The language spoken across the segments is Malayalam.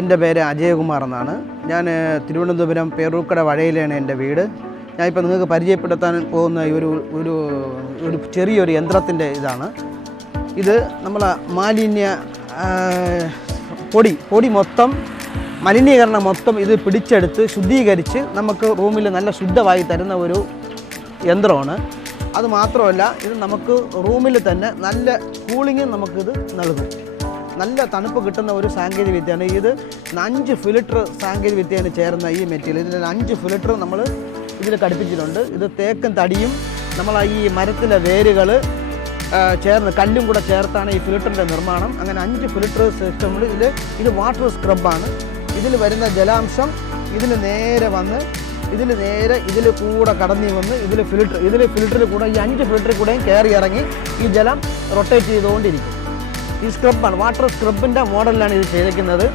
എൻ്റെ പേര് അജയകുമാർ എന്നാണ്. ഞാൻ തിരുവനന്തപുരം പേരൂർക്കട വഴയിലാണ് എൻ്റെ വീട്. ഞാനിപ്പോൾ നിങ്ങൾക്ക് പരിചയപ്പെടുത്താൻ പോകുന്ന ഒരു ചെറിയൊരു യന്ത്രത്തിൻ്റെ ഇതാണ്. ഇത് നമ്മളെ മാലിന്യ പൊടി മൊത്തം മലിനീകരണം മൊത്തം ഇത് പിടിച്ചെടുത്ത് ശുദ്ധീകരിച്ച് നമുക്ക് റൂമിൽ നല്ല ശുദ്ധമായി തരുന്ന ഒരു യന്ത്രമാണ്. അത് മാത്രമല്ല, ഇത് നമുക്ക് റൂമിൽ തന്നെ നല്ല കൂളിംഗ് നമുക്കിത് നൽകും. നല്ല തണുപ്പ് കിട്ടുന്ന ഒരു സാങ്കേതിക വിദ്യയാണ് ഇത്. 5 ഫിൽറ്റർ സാങ്കേതിക വിദ്യയാണ് ചേർന്ന ഈ മെറ്റീരിയൽ. ഇതിൽ 5 ഫിൽറ്റർ നമ്മൾ ഇതിൽ ഘടിപ്പിച്ചിട്ടുണ്ട്. ഇത് തേക്കും തടിയും നമ്മൾ ഈ മരത്തിലെ വേരുകൾ ചേർന്ന് കല്ലും കൂടെ ചേർത്താണ് ഈ ഫിൽറ്ററിൻ്റെ നിർമ്മാണം. അങ്ങനെ 5 ഫിൽറ്റർ സിസ്റ്റമുണ്ട്. ഇത് വാട്ടർ സ്ക്രബാണ്. ഇതിൽ വരുന്ന ജലാംശം ഇതിൽ നേരെ വന്ന് ഇതിൽ കൂടെ കടന്നു വന്ന് ഫിൽറ്ററിൽ കൂടെ ഈ 5 ഫിൽറ്ററിൽ കൂടെയും കയറി ഇറങ്ങി ഈ ജലം റൊട്ടേറ്റ് ചെയ്തുകൊണ്ടിരിക്കും. ഈ സ്ക്രബാണ്, വാട്ടർ സ്ക്രബിൻ്റെ മോഡലിലാണ് ഇത് ചെയ്തിരിക്കുന്നത്.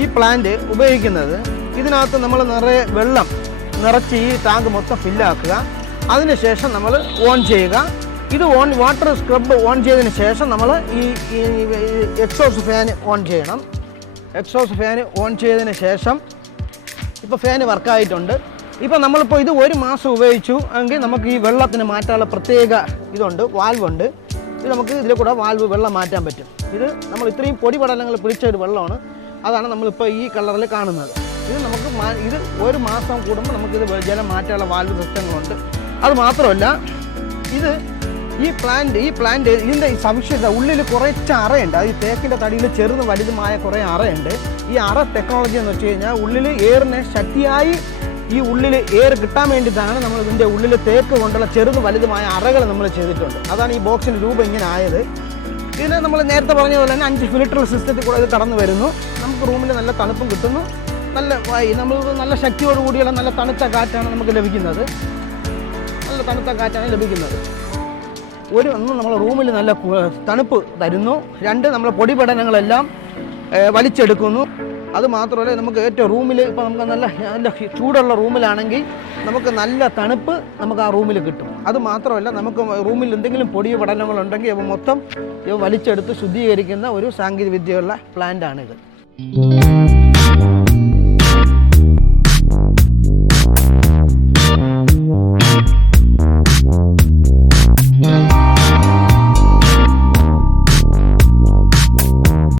ഈ പ്ലാന്റ് ഉപയോഗിക്കുന്നത് ഇതിനകത്ത് നമ്മൾ നിറയെ വെള്ളം നിറച്ച് ഈ ടാങ്ക് മൊത്തം ഫില്ലാക്കുക. അതിനുശേഷം നമ്മൾ ഓൺ ചെയ്യുക. ഇത് വാട്ടർ സ്ക്രബ് ഓൺ ചെയ്തതിന് ശേഷം നമ്മൾ ഈ എക്സോസ്റ്റ് ഫാൻ ഓൺ ചെയ്യണം. എക്സോസ്റ്റ് ഫാൻ ഓൺ ചെയ്തതിന് ശേഷം ഇപ്പോൾ ഫാൻ വർക്കായിട്ടുണ്ട്. ഇപ്പോൾ നമ്മളിപ്പോൾ ഇത് 1 മാസം ഉപയോഗിച്ചു എങ്കിൽ നമുക്ക് ഈ വെള്ളത്തിന് മാറ്റാനുള്ള പ്രത്യേക ഇതുണ്ട്, വാൽവുണ്ട്. ഇത് നമുക്ക് ഇതിൽ കൂടെ വെള്ളം മാറ്റാൻ പറ്റും. ഇത് നമ്മൾ ഇത്രയും പൊടി പടലങ്ങൾ പിടിച്ച ഒരു വെള്ളമാണ്. അതാണ് നമ്മളിപ്പോൾ ഈ കളറിൽ കാണുന്നത്. ഇത് നമുക്ക് 1 മാസം കൂടുമ്പോൾ നമുക്കിത് ജലം മാറ്റാനുള്ള വാൽവ് സിസ്റ്റങ്ങളുണ്ട്. അത് മാത്രമല്ല, ഈ പ്ലാന്റ് ഇതിൻ്റെ സവിശേഷത ഉള്ളിൽ കുറച്ച് അറയുണ്ട്. അത് ഈ തേക്കിൻ്റെ തടിയിൽ ചെറുതും വലുതുമായ കുറേ അറയുണ്ട്. ഈ അറ ടെക്നോളജി എന്ന് വെച്ച് കഴിഞ്ഞാൽ ഉള്ളിൽ എയറിനെ ശക്തിയായി ഈ ഉള്ളിൽ എയർ കിട്ടാൻ വേണ്ടിയിട്ടാണ് നമ്മൾ ഇതിൻ്റെ ഉള്ളിൽ തേക്ക് കൊണ്ടുള്ള ചെറുതും വലുതുമായ അറകൾ നമ്മൾ ചെയ്തിട്ടുണ്ട്. അതാണ് ഈ ബോക്സിൻ്റെ രൂപം ഇങ്ങനെ ആയത്. ഇതിൽ നമ്മൾ നേരത്തെ പറഞ്ഞ പോലെ തന്നെ 5 ഫിൽറ്റർ സിസ്റ്റത്തിൽ കൂടെ ഇത് കടന്നു വരുന്നു. നമുക്ക് റൂമിൽ നല്ല തണുപ്പും കിട്ടുന്നു. നല്ല ശക്തിയോടുകൂടിയുള്ള നല്ല തണുത്ത കാറ്റാണ് നമുക്ക് ലഭിക്കുന്നത്. ഒന്ന് നമ്മൾ റൂമിൽ നല്ല തണുപ്പ് തരുന്നു. 2 നമ്മൾ പൊടിപടലങ്ങളെല്ലാം വലിച്ചെടുക്കുന്നു. അത് മാത്രമല്ല, നമുക്ക് ഏറ്റവും റൂമിൽ ഇപ്പോൾ നമുക്ക് നല്ല ചൂടുള്ള റൂമിലാണെങ്കിൽ നമുക്ക് നല്ല തണുപ്പ് നമുക്ക് ആ റൂമിൽ കിട്ടും. അത് മാത്രമല്ല, നമുക്ക് റൂമിൽ എന്തെങ്കിലും പൊടി പടലങ്ങളുണ്ടെങ്കിൽ അവ മൊത്തം വലിച്ചെടുത്ത് ശുദ്ധീകരിക്കുന്ന ഒരു സാങ്കേതിക വിദ്യയുള്ള പ്ലാന്റാണിത്.